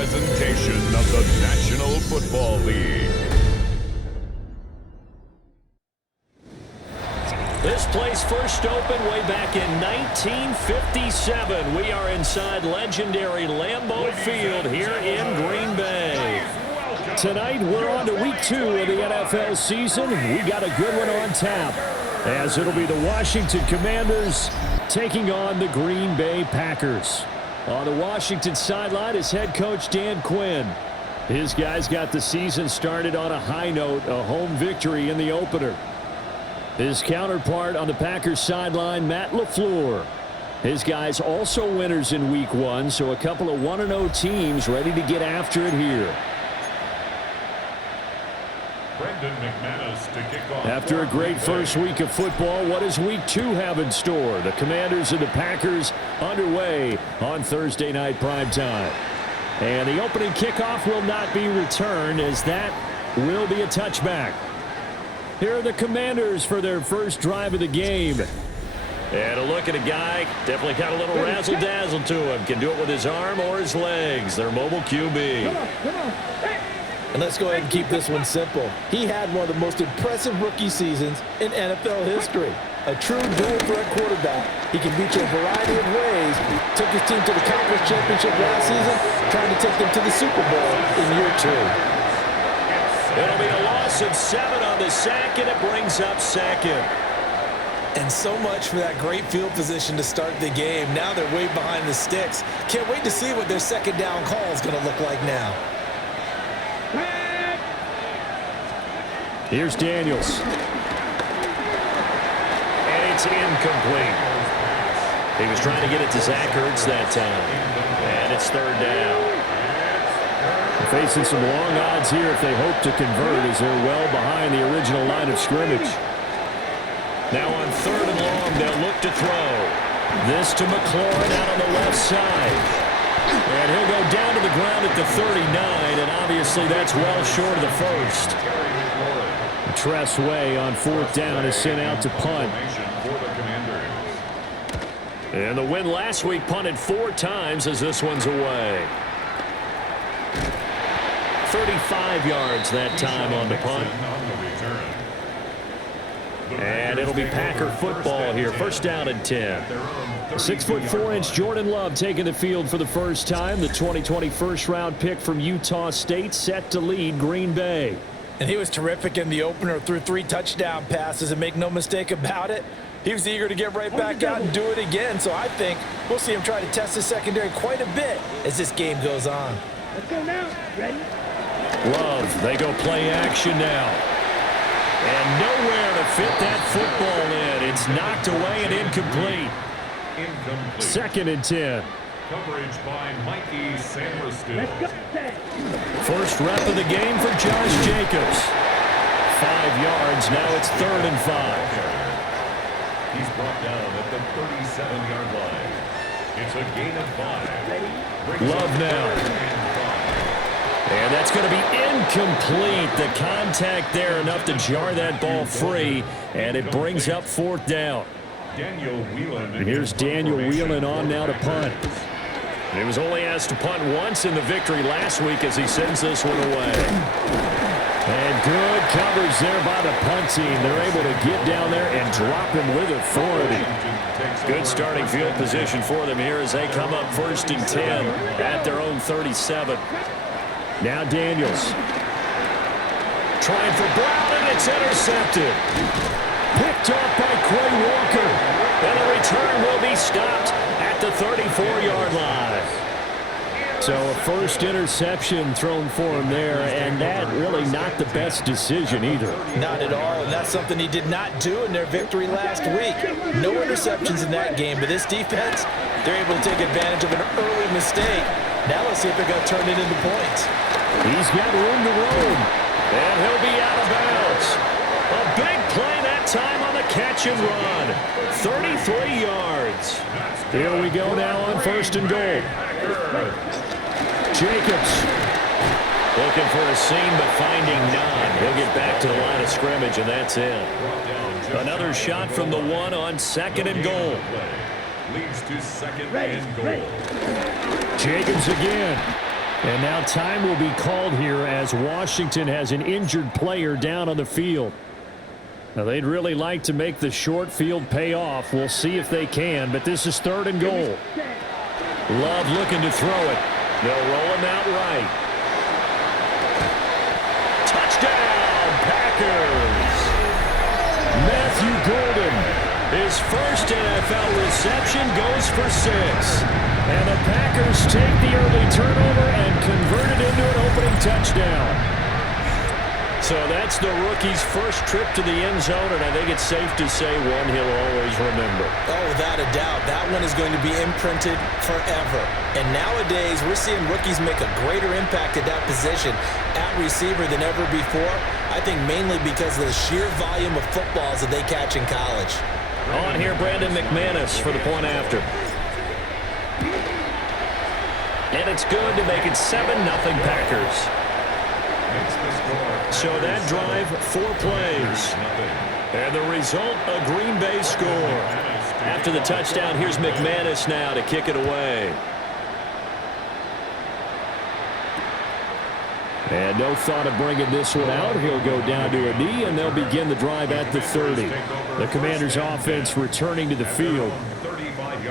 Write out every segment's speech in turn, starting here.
presentation of the National Football League. This place first opened way back in 1957. We are inside legendary Lambeau Field here in Green Bay. Tonight, we're on to week 2 of the NFL season. We got a good one on tap, as it'll be the Washington Commanders taking on the Green Bay Packers. On the Washington sideline is head coach Dan Quinn. His guys got the season started on a high note, a home victory in the opener. His counterpart on the Packers sideline, Matt LaFleur. His guys also winners in week 1, so a couple of 1-0 teams ready to get after it here. After a great first week of football, what does week 2 have in store? The Commanders and the Packers underway on Thursday night primetime. And the opening kickoff will not be returned, as that will be a touchback. Here are the Commanders for their first drive of the game. And a look at a guy, definitely got a little razzle-dazzle to him. Can do it with his arm or his legs. Their mobile QB. Come on. And let's go ahead and keep this one simple. He had one of the most impressive rookie seasons in NFL history. A true dual-threat quarterback. He can beat you a variety of ways. Took his team to the Conference Championship last season, trying to take them to the Super Bowl in year 2. It'll be a loss of 7 on the sack, and it brings up second. And so much for that great field position to start the game. Now they're way behind the sticks. Can't wait to see what their second down call is going to look like now. Here's Daniels. And it's incomplete. He was trying to get it to Zach Ertz that time. And it's third down. Facing some long odds here if they hope to convert, as they're well behind the original line of scrimmage. Now on 3rd and long, they'll look to throw. This to McLaurin out on the left side. And he'll go down to the ground at the 39, and obviously that's well short of the first. Tress Way on 4th down is sent out to punt. And the win last week punted 4 times as this one's away. 35 yards that time on the punt. And it'll be Packer football here. First down and 10. 6'4" Jordan Love taking the field for the first time. The 2020 first-round pick from Utah State set to lead Green Bay. And he was terrific in the opener, threw 3 touchdown passes, and make no mistake about it, he was eager to get right back out and do it again. So I think we'll see him try to test the secondary quite a bit as this game goes on. Let's go now. Ready? Love, they go play action now. And nowhere to fit that football in. It's knocked away and incomplete. 2nd and 10. Coverage by Mikey Samuelson. First rep of the game for Josh Jacobs. 5 yards. Now it's 3rd and 5. He's brought down at the 37-yard line. It's a gain of 5. Love now. And that's going to be incomplete. The contact there enough to jar that ball free, and it brings up 4th down. Daniel Whelan. And here's Daniel Whelan on now to punt. He was only asked to punt once in the victory last week as he sends this one away. And good coverage there by the punt team. They're able to get down there and drop him with authority. Good starting field position for them here as they come up 1st and 10 at their own 37. Now Daniels. Trying for Brown, and it's intercepted. Picked up by Quay Walker. And the return will be stopped at the 34-yard line. So a first interception thrown for him there, and that really not the best decision either. Not at all, and that's something he did not do in their victory last week. No interceptions in that game, but this defense, they're able to take advantage of an early mistake. Now let's see if they're going to turn it into points. He's got room to roam, and he'll be out of bounds. A big play that time on the catch and run. 33 yards. Here we go now on 1st and goal. Jacobs looking for a seam, but finding none. He'll get back to the line of scrimmage, and that's it. Another shot from the 1 on 2nd and goal. Leads to 2nd and goal. Jacobs again. And now time will be called here as Washington has an injured player down on the field. Now, they'd really like to make the short field pay off. We'll see if they can, but this is 3rd and goal. Love looking to throw it. They'll roll him out right. Touchdown, Packers! Matthew Golden, his first NFL reception, goes for 6. And the Packers take the early turnover and convert it into an opening touchdown. So that's the rookie's first trip to the end zone, and I think it's safe to say one he'll always remember. Oh, without a doubt, that one is going to be imprinted forever. And nowadays, we're seeing rookies make a greater impact at that position at receiver than ever before. I think mainly because of the sheer volume of footballs that they catch in college. On here, Brandon McManus for the point after. And it's good to make it 7-0 Packers. So that drive, 4 plays. And the result, a Green Bay score. After the touchdown, here's McManus now to kick it away. And no thought of bringing this one out. He'll go down to a knee, and they'll begin the drive at the 30. The Commanders' offense returning to the field.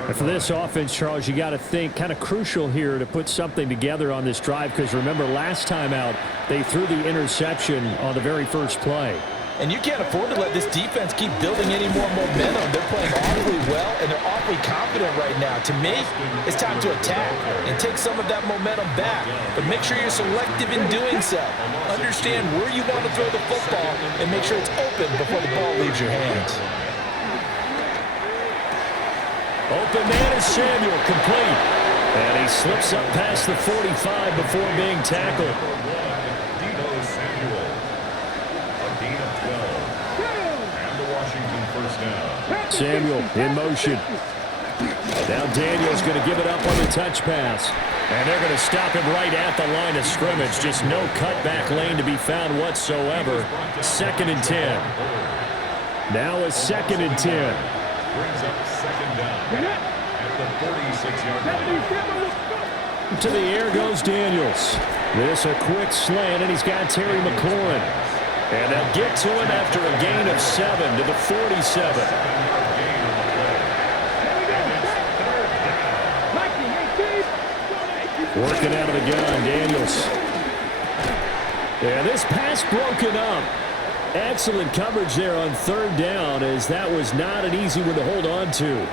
And for this offense, Charles, you got to think kind of crucial here to put something together on this drive, because remember last time out they threw the interception on the very first play. And you can't afford to let this defense keep building any more momentum. They're playing awfully well, and they're awfully confident right now. To me, it's time to attack and take some of that momentum back. But make sure you're selective in doing so. Understand where you want to throw the football and make sure it's open before the ball leaves your hands. Open man is Samuel, complete. And he slips up past the 45 before being tackled. Samuel in motion. Now Daniel's going to give it up on the touch pass. And they're going to stop him right at the line of scrimmage. Just no cutback lane to be found whatsoever. 2nd and 10. Now a 2nd and 10. Brings up 2nd down at the 46-yard line. To the air goes Daniels. This a quick slant, and he's got Terry McLaurin. And they'll get to him after a gain of 7 to the 47. Working out of the gun, Daniels. Yeah, this pass broken up. Excellent coverage there on 3rd down, as that was not an easy one to hold on to.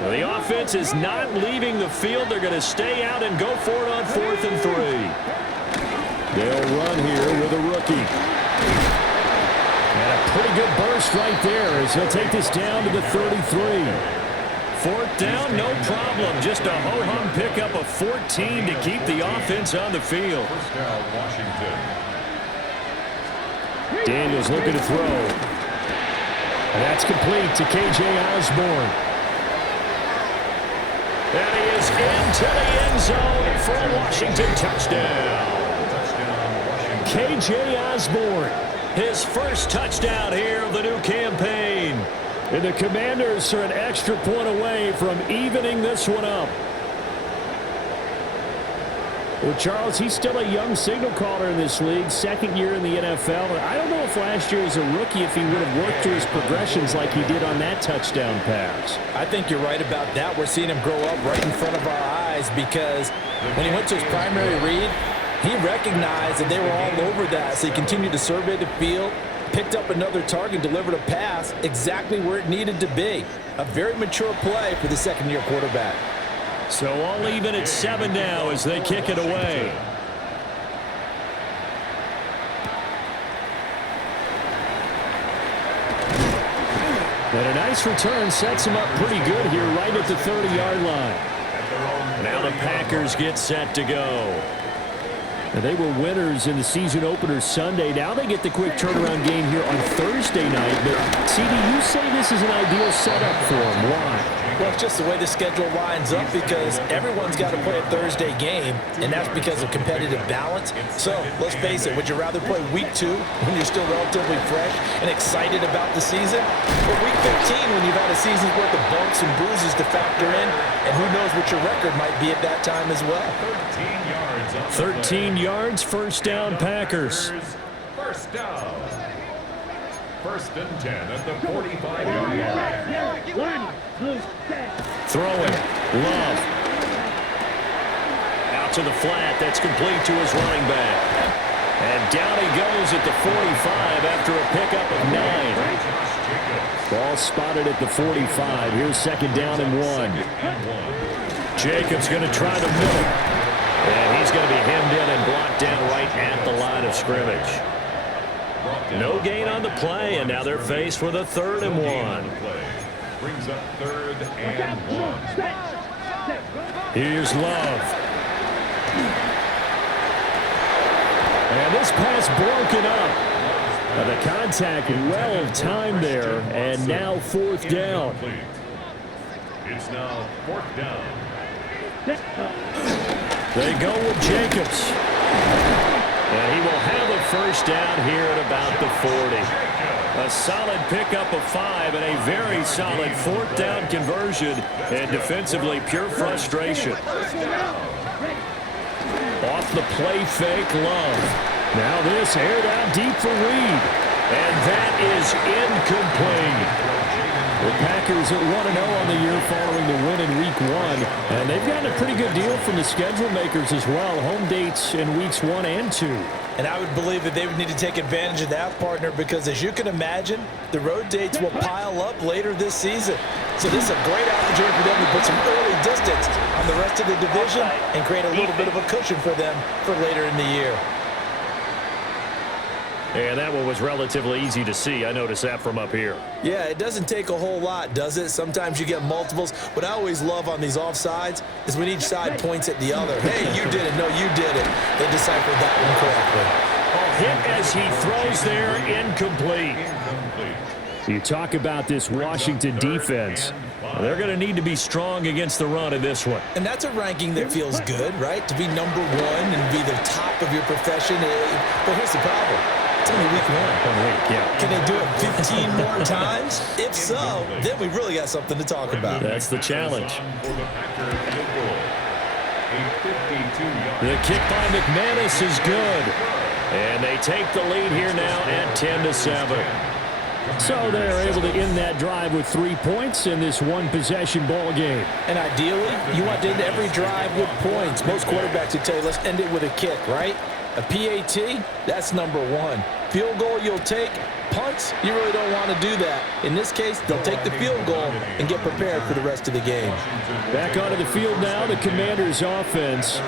Well, the offense is not leaving the field. They're going to stay out and go for it on 4th and 3. They'll run here with a rookie. And a pretty good burst right there as he'll take this down to the 33. 4th down, no problem. Just a ho-hum pickup of 14 to keep the offense on the field. First down, Washington. Daniels looking to throw. And that's complete to K.J. Osborne. And he is into the end zone for a Washington touchdown. K.J. Osborne, his first touchdown here of the new campaign. And the Commanders are an extra point away from evening this one up. Well, Charles, he's still a young signal caller in this league, 2nd year in the NFL. I don't know if last year as a rookie if he would have worked through his progressions like he did on that touchdown pass. I think you're right about that. We're seeing him grow up right in front of our eyes, because when he went to his primary read, he recognized that they were all over that, so he continued to survey the field, picked up another target, delivered a pass exactly where it needed to be. A very mature play for the 2nd-year quarterback. So all even at 7 now as they kick it away. And a nice return sets him up pretty good here right at the 30-yard line. Now the Packers get set to go. And they were winners in the season opener Sunday. Now they get the quick turnaround game here on Thursday night. But, CD, you say this is an ideal setup for them. Why? Well, it's just the way the schedule lines up because everyone's got to play a Thursday game, and that's because of competitive balance. So, let's face it, would you rather play week 2 when you're still relatively fresh and excited about the season? Or week 15 when you've had a season's worth of bumps and bruises to factor in, and who knows what your record might be at that time as well. 13 yards, first down, Packers. First down. First and 10 at the 45-yard line. Throwing. Love. Out to the flat. That's complete to his running back. And down he goes at the 45 after a pickup of 9. Ball spotted at the 45. Here's second down and 1. Jacobs going to try the middle. And he's going to be hemmed in and blocked down right at the line of scrimmage. No gain on the play, and now they're faced with a 3rd and 1. Brings up 3rd and 1. Here's Love. And this pass broken up. The contact well timed there, and now 4th down. It's now 4th down. They go with Jacobs. And he will have a first down here at about the 40. A solid pickup of 5 and a very solid 4th down conversion, and defensively pure frustration. Off the play fake, Love. Now this aired out deep for Reed. And that is incomplete. The Packers at 1-0 on the year following the win in Week 1. And they've gotten a pretty good deal from the schedule makers as well. Home dates in Weeks 1 and 2. And I would believe that they would need to take advantage of that, partner, because as you can imagine, the road dates will pile up later this season. So this is a great opportunity for them to put some early distance on the rest of the division and create a little bit of a cushion for them for later in the year. And that one was relatively easy to see. I noticed that from up here. Yeah, it doesn't take a whole lot, does it? Sometimes you get multiples. What I always love on these offsides is when each side points at the other. Hey, you did it. No, you did it. They deciphered that one correctly. Hit as he throws there, incomplete. You talk about this Washington defense. They're going to need to be strong against the run in this one. And that's a ranking that feels good, right? To be number 1 and be the top of your profession. But here's the problem. It's only week 1. 1 week, yeah. Can they do it 15 more times? If so, then we really got something to talk about. That's the challenge. The kick by McManus is good. And they take the lead here now at 10-7. So they're able to end that drive with 3 points in this one-possession ball game. And ideally, you want to end every drive with points. Most quarterbacks would tell you, let's end it with a kick, right? A PAT, that's number 1. Field goal you'll take. Punts, you really don't want to do that. In this case, they'll take the field goal and get prepared for the rest of the game. Back onto the field now, the Commanders' offense.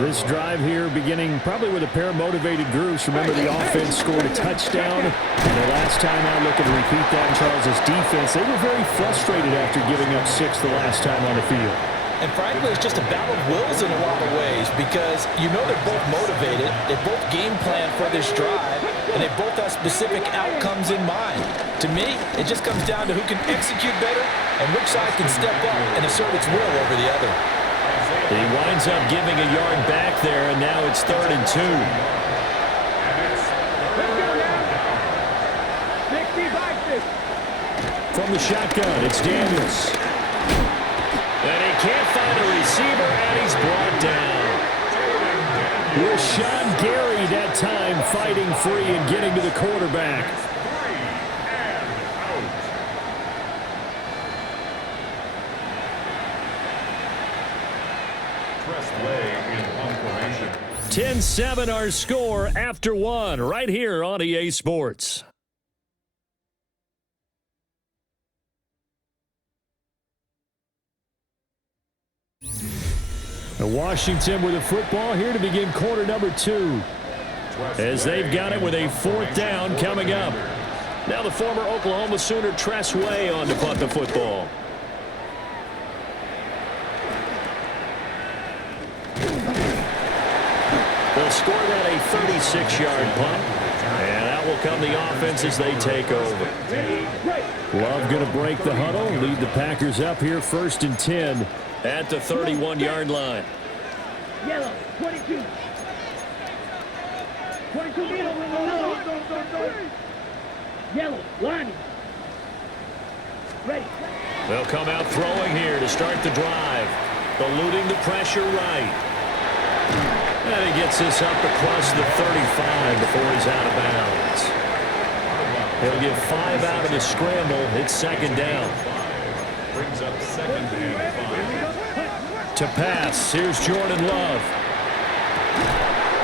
This drive here beginning probably with a pair of motivated groups. Remember, the offense scored a touchdown. And the last time out, looking to repeat that in Charles' defense, they were very frustrated after giving up 6 the last time on the field. And frankly, it's just a battle of wills in a lot of ways because you know they're both motivated, they both game plan for this drive, and they both have specific outcomes in mind. To me, it just comes down to who can execute better and which side can step up and assert its will over the other. He winds up giving a yard back there, and now it's 3rd and 2. From the shotgun, it's Daniels. And he can't find a receiver, and he's brought down. Rashawn Gary that time fighting free and getting to the quarterback. Press play in on formation. 10-7 our score after 1 right here on EA Sports. Washington with the football here to begin quarter number 2. As they've got it with a 4th down coming up. Now the former Oklahoma Sooner Tress Way on to punt the football. They'll score that a 36-yard punt. And out will come the offense as they take over. Love going to break the huddle, lead the Packers up here 1st and 10 at the 31-yard line. Yellow, 22. 22 yellow, line. Ready. They'll come out throwing here to start the drive. Eluding the pressure right. And he gets this up across the 35 before he's out of bounds. He'll get 5 out of the scramble. It's 2nd down. Brings up 2nd and 5. To pass, here's Jordan Love.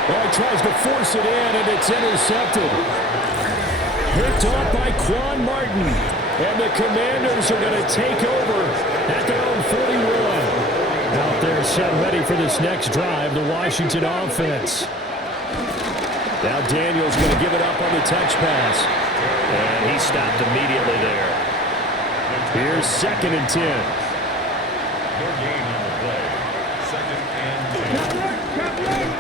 Oh, he tries to force it in, and it's intercepted. Picked off by Quan Martin. And the Commanders are going to take over at their own 41. Out there set ready for this next drive, the Washington offense. Now Daniels going to give it up on the touch pass. And he stopped immediately there. Here's 2nd and 10. Your gain on the play. 2nd and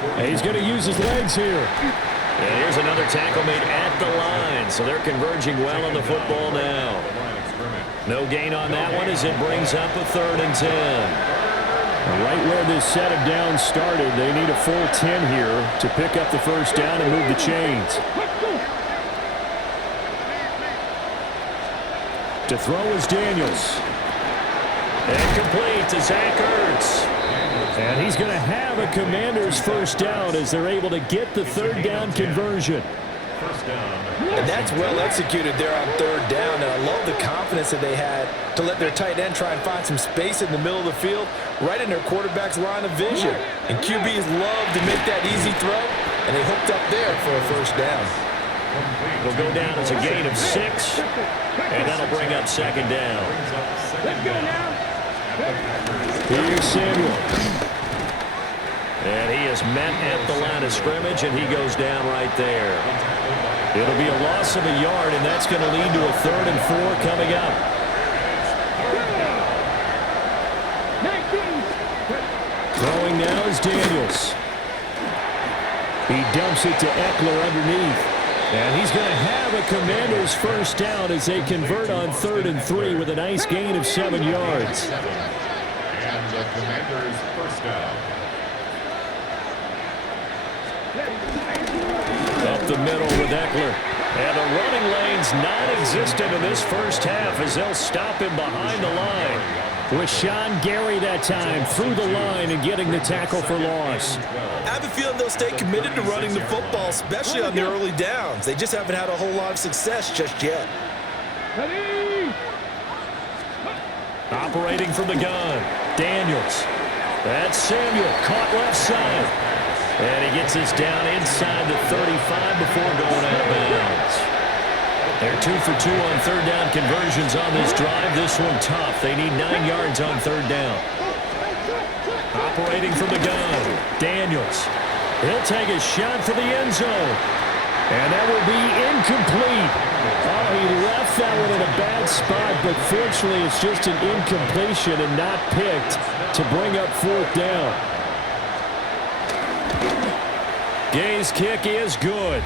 10. And he's going to use his legs here. And here's another tackle made at the line. So they're converging well on the football now. No gain on that one as it brings up a 3rd and 10. Right where this set of downs started, they need a full 10 here to pick up the 1st down and move the chains. To throw is Daniels. And complete to Zach Ertz. And he's going to have a Commander's 1st down as they're able to get the 3rd down conversion. And that's well executed there on 3rd down. And I love the confidence that they had to let their tight end try and find some space in the middle of the field, right in their quarterback's line of vision. And QBs love to make that easy throw, and they hooked up there for a 1st down. Will go down as a gain of 6, and that'll bring up 2nd down. Here's Samuel. And he is met at the line of scrimmage, and he goes down right there. It'll be a loss of a yard, and that's going to lead to a 3rd and 4 coming up. Throwing now is Daniels. He dumps it to Eckler underneath. And he's going to have a Commander's 1st down as they convert on 3rd and 3 with a nice gain of 7 yards. And the Commanders' 1st down. Up the middle with Eckler. And the running lane's non-existent in this 1st half as they'll stop him behind the line. With Sean Gary that time through the line and getting the tackle for loss. I have a feeling they'll stay committed to running the football, especially on the early downs. They just haven't had a whole lot of success just yet. Operating from the gun, Daniels. That's Samuel, caught left side. And he gets this down inside the 35 before going out of bounds. They're 2 for 2 on 3rd down conversions on this drive. This one tough. They need 9 yards on 3rd down. Operating from the gun, Daniels. He'll take a shot for the end zone. And that will be incomplete. Oh, he left that one in a bad spot, but fortunately it's just an incompletion and not picked to bring up 4th down. Gay's kick is good,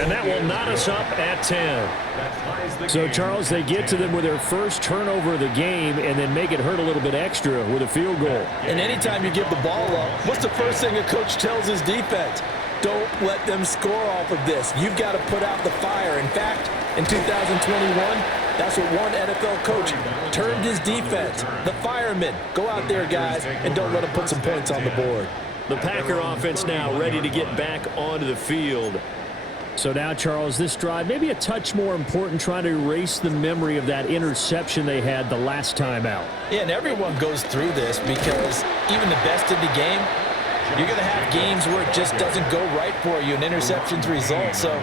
and that will knot us up at 10. So, Charles, they get to them with their 1st turnover of the game and then make it hurt a little bit extra with a field goal. And anytime you give the ball up, what's the first thing a coach tells his defense? Don't let them score off of this. You've got to put out the fire. In fact, in 2021, that's what one NFL coach termed his defense. The firemen. Go out there, guys, and don't let them put some points on the board. The Packer offense now ready to get back onto the field. So now, Charles, this drive maybe a touch more important, trying to erase the memory of that interception they had the last time out. Yeah, and everyone goes through this because even the best in the game, you're going to have games where it just doesn't go right for you, and interceptions result. So,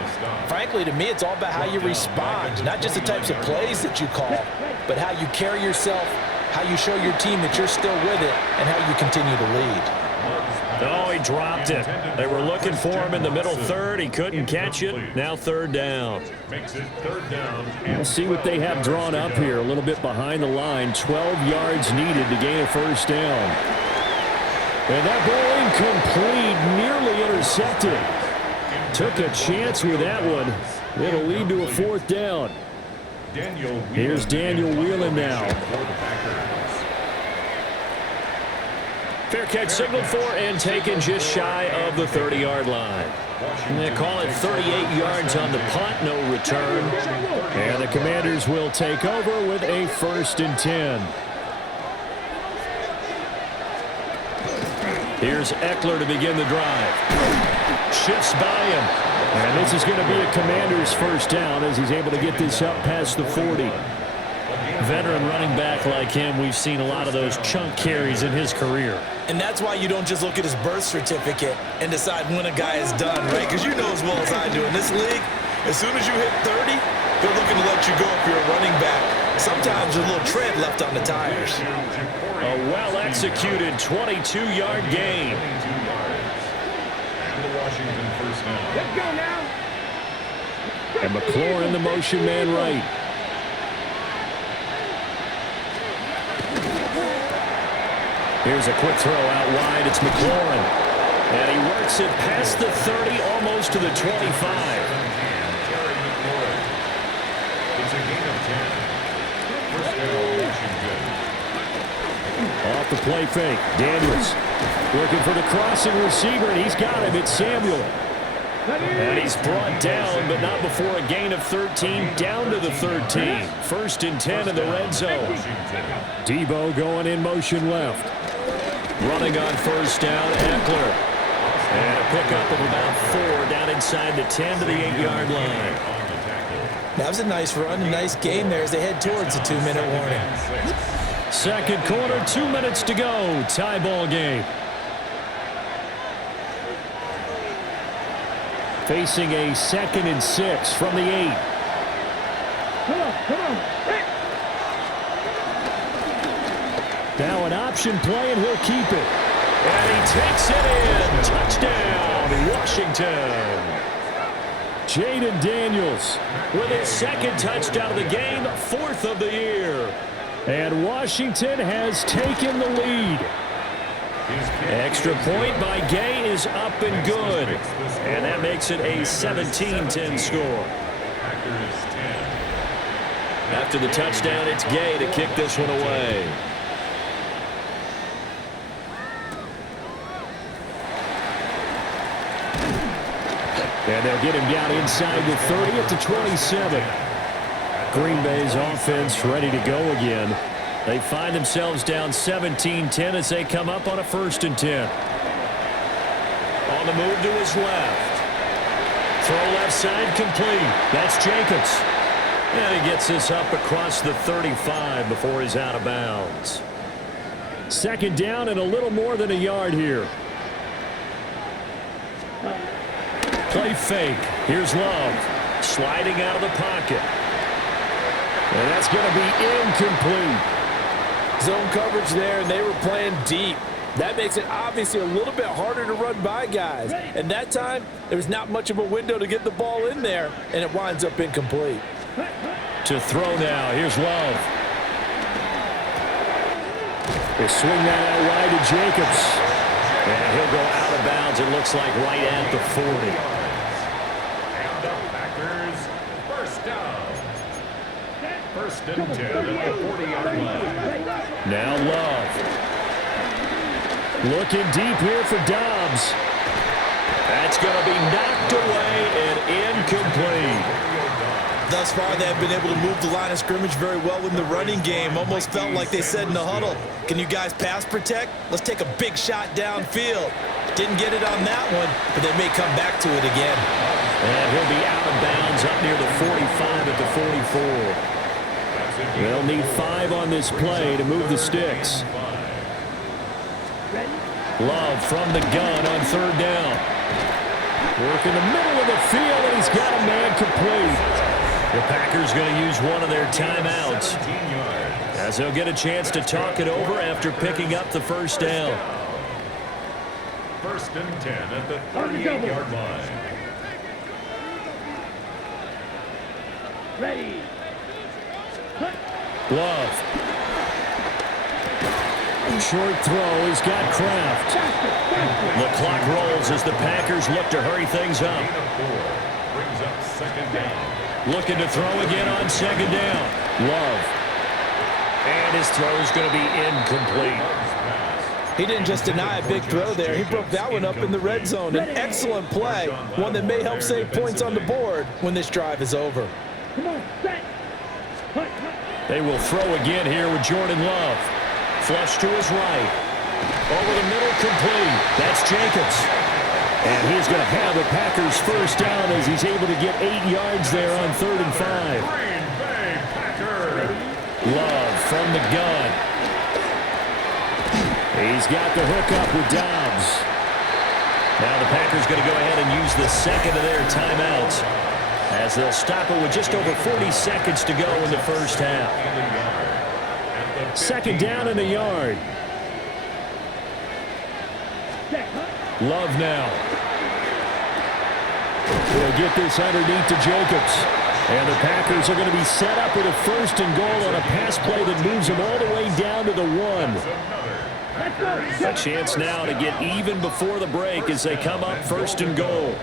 frankly, to me, it's all about how you respond, not just the types of plays that you call, but how you carry yourself, how you show your team that you're still with it, and how you continue to lead. Oh, he dropped it. They were looking for him in the middle 3rd. He couldn't catch it. Now 3rd down. Makes it 3rd down. We'll see what they have drawn up here. A little bit behind the line. 12 yards needed to gain a 1st down. And that ball incomplete, nearly intercepted. Took a chance with that one. It'll lead to a 4th down. Here's Daniel Whelan now. Fair catch signaled for and taken just shy of the 30-yard line. And they call it 38 yards on the punt, no return. And the Commanders will take over with a 1st and 10. Here's Eckler to begin the drive. Shifts by him. And this is going to be a Commanders 1st down as he's able to get this up past the 40. Veteran running back like him, we've seen a lot of those chunk carries in his career. And that's why you don't just look at his birth certificate and decide when a guy is done, right? Because you know as well as I do, in this league, as soon as you hit 30, they're looking to let you go if you're a running back. Sometimes there's a little tread left on the tires. A well-executed 22-yard gain. And the Washington 1st down. Let's go now. And McLaurin, the motion man right. Here's a quick throw out wide. It's McLaurin. And he works it past the 30, almost to the 25. It's a gain of 10. 1st down, Washington. Off the play fake. Daniels looking for the crossing receiver, and he's got him. It's Samuel. And he's brought down, but not before a gain of 13, down to the 13. 1st and 10 in the red zone. Debo going in motion left. Running on 1st down, Eckler. And a pickup of about 4 down inside the 10 to the 8-yard line. That was a nice run, a nice gain there as they head towards the 2-minute warning. Second quarter, 2 minutes to go. Tie ball game. Facing a 2nd and 6 from the 8. Come on. Hey. Now an option play, and he'll keep it. And he takes it in. Touchdown, Washington. Jaden Daniels with his 2nd touchdown of the game, 4th of the year. And Washington has taken the lead. Extra point by Gay is up and good. And that makes it a 17-10 score. After the touchdown, it's Gay to kick this one away. And they'll get him down inside the 30 at the 27. Green Bay's offense ready to go again. They find themselves down 17-10 as they come up on a 1st and 10. On the move to his left. Throw left side complete. That's Jacobs. And he gets this up across the 35 before he's out of bounds. 2nd down and a little more than a yard here. Play fake. Here's Love. Sliding out of the pocket. And that's going to be incomplete. Zone coverage there, and they were playing deep. That makes it obviously a little bit harder to run by guys. And that time, there was not much of a window to get the ball in there, and it winds up incomplete. To throw now. Here's Love. They swing that out wide to Jacobs. And he'll go out of bounds, it looks like, right at the 40. And the Packers, 1st down. 1st and 10 at the 40-yard line. Now Love. Looking deep here for Dobbs. That's going to be knocked away and incomplete. Thus far, they have been able to move the line of scrimmage very well in the running game. Almost felt like they said in the huddle, can you guys pass protect? Let's take a big shot downfield. Didn't get it on that one, but they may come back to it again. And he'll be out of bounds up near the 45 at the 44. They'll need 5 on this play to move the sticks. Love from the gun on 3rd down. Work in the middle of the field, and he's got a man complete. The Packers going to use one of their timeouts as they'll get a chance to talk it over after picking up the 1st down. 1st and 10 at the 38-yard line. Ready. Love. Short throw. He's got Kraft. The clock rolls as the Packers look to hurry things up. Gain of 4 brings up 2nd down. Looking to throw again on second down. Love. And his throw is going to be incomplete. He didn't just deny a big throw there. He broke that one up in the red zone. An excellent play, one that may help save points on the board when this drive is over. Come on, set. They will throw again here with Jordan Love. Flush to his right. Over the middle, complete. That's Jacobs. And he's going to have the Packers first down as he's able to get 8 yards there on 3rd and 5. Green Bay Packers. Love from the gun. He's got the hook up with Dobbs. Now the Packers going to go ahead and use the second of their timeouts as they'll stop it with just over 40 seconds to go in the first half. Second down in the yard. Love now. He'll get this underneath to Jacobs. And the Packers are going to be set up with a 1st and goal on a pass play that moves them all the way down to the 1. A chance now to get even before the break as they come up 1st and goal.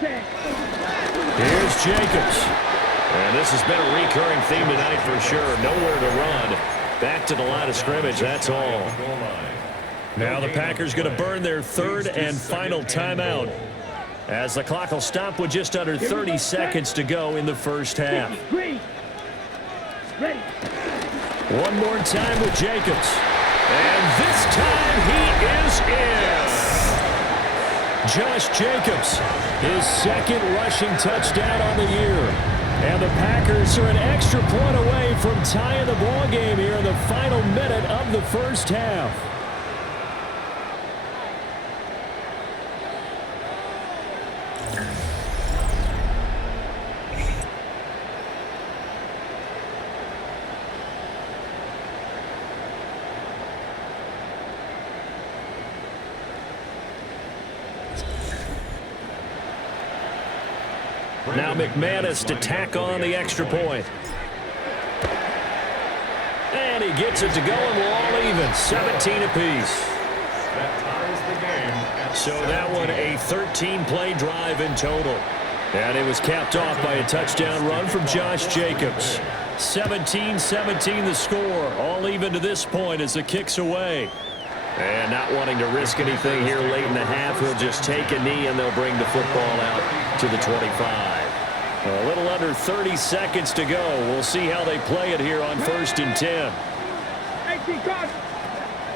Here's Jacobs. And this has been a recurring theme tonight for sure. Nowhere to run. Back to the line of scrimmage, that's all. Now the Packers going to burn their 3rd and final timeout as the clock will stop with just under 30 seconds to go in the first half. One more time with Jacobs. And this time he is in. Josh Jacobs, his 2nd rushing touchdown on the year. And the Packers are an extra point away from tying the ball game here in the final minute of the first half. Now McManus to tack on the extra point. And he gets it to go, and we're all even. 17 apiece. So that one a 13-play drive in total. And it was capped off by a touchdown run from Josh Jacobs. 17-17 the score. All even to this point as the kick's away. And not wanting to risk anything here late in the half, he'll just take a knee and they'll bring the football out to the 25. A little under 30 seconds to go. We'll see how they play it here on 1st and 10.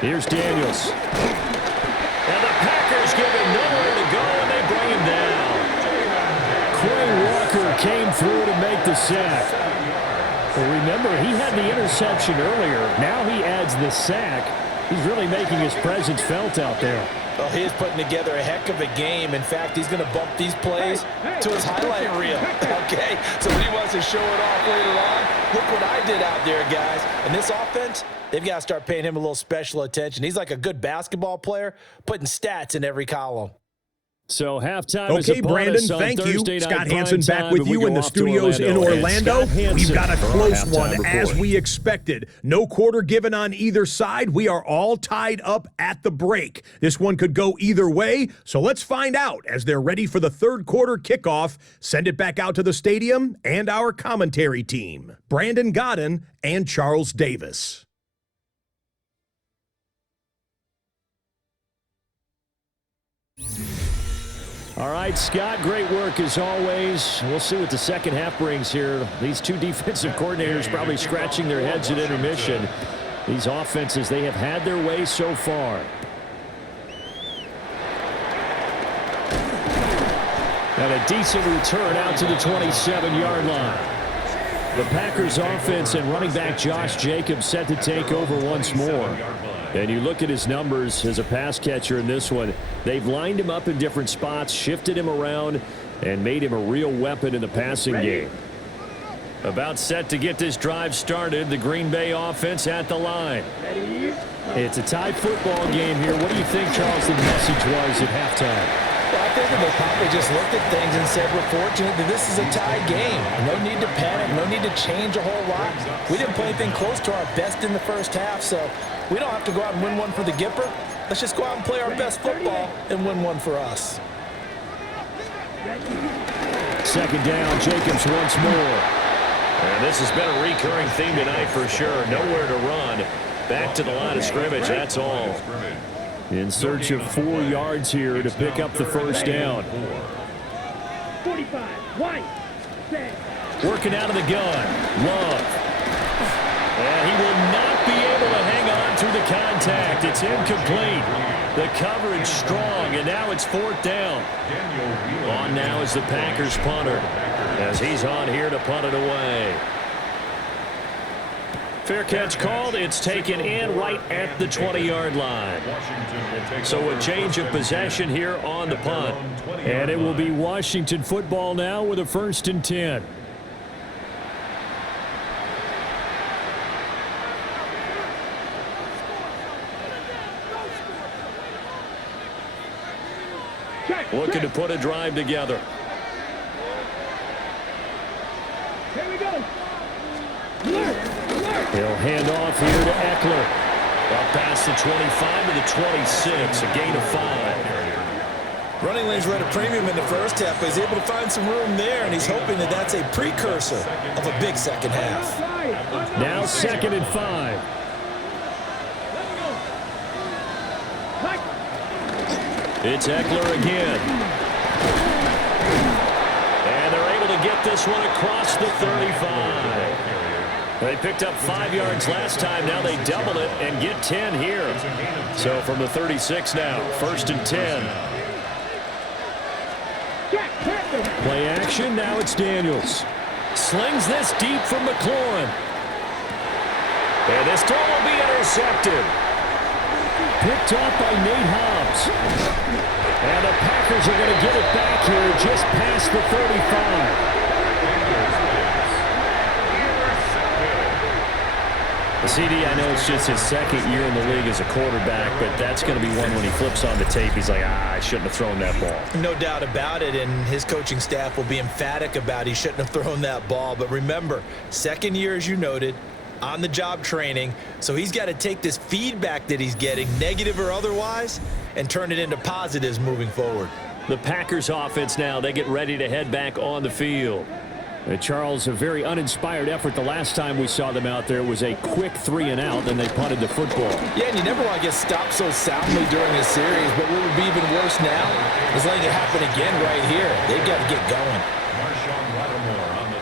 Here's Daniels. And the Packers give him nowhere to go, and they bring him down. Quay Walker came through to make the sack. Well, remember, he had the interception earlier. Now he adds the sack. He's really making his presence felt out there. Well, he is putting together a heck of a game. In fact, he's going to bump these plays to his highlight reel. Okay, so when he wants to show it off later on, look what I did out there, guys. And this offense, they've got to start paying him a little special attention. He's like a good basketball player, putting stats in every column. So halftime is okay, upon Brandon, us on thank you. Thursday night Scott Hansen prime back time, with and we you go in the off to studios in Orlando. Scott Hansen We've got a for our close halftime one, as report. we expected. No quarter given on either side. We are all tied up at the break. This one could go either way, so let's find out as they're ready for the 3rd quarter kickoff. Send it back out to the stadium and our commentary team, Brandon Godden and Charles Davis. All right, Scott, great work as always. We'll see what the second half brings here. These two defensive coordinators probably scratching their heads at intermission. These offenses, they have had their way so far. And a decent return out to the 27-yard line. The Packers offense and running back Josh Jacobs set to take over once more. And you look at his numbers as a pass catcher in this one. They've lined him up in different spots, shifted him around, and made him a real weapon in the passing game. About set to get this drive started, the Green Bay offense at the line. It's a tie football game here. What do you think, Charles, the message was at halftime? Well, I think they probably just looked at things and said, we're fortunate that this is a tie game. No need to panic, no need to change a whole lot. We didn't play anything close to our best in the first half, so we don't have to go out and win one for the Gipper. Let's just go out and play our best football and win one for us. Second down, Jacobs once more. And this has been a recurring theme tonight for sure. Nowhere to run. Back to the line of scrimmage, that's all. In search of 4 yards here to pick up the first down. 45, white, set. Working out of the gun, Love. And he will not be able to hang on through the contact. It's incomplete. The coverage strong, and now it's 4th down. On now is the Packers punter, as he's on here to punt it away. Fair catch called. It's taken in right at the 20-yard line. So a change of possession here on the punt. And it will be Washington football now with a 1st and 10. Looking to put a drive together. Here we go. He'll hand off here to Eckler. Up past the 25 to the 26, a gain of 5. Running lanes were at a premium in the first half, but he's able to find some room there, and he's hoping that that's a precursor of a big second half. Now 2nd and 5. It's Eckler again. And they're able to get this one across the 35. They picked up 5 yards last time. Now they double it and get 10 here. So from the 36 now, 1st and 10. Play action. Now it's Daniels. Slings this deep from McLaurin. And this throw will be intercepted. Picked off by Nate Hobbs. And the Packers are going to get it back here just past the 35. CD, I know it's just his 2nd year in the league as a quarterback, but that's going to be one when he flips on the tape. He's like, I shouldn't have thrown that ball. No doubt about it, and his coaching staff will be emphatic about he shouldn't have thrown that ball. But remember, 2nd year, as you noted, on-the-job training, so he's got to take this feedback that he's getting, negative or otherwise, and turn it into positives moving forward. The Packers offense now, they get ready to head back on the field. Charles, a very uninspired effort. The last time we saw them out there was a quick 3-and-out, then they punted the football. Yeah, and you never want to get stopped so soundly during a series, but what would be even worse now is letting it happen again right here. They've got to get going.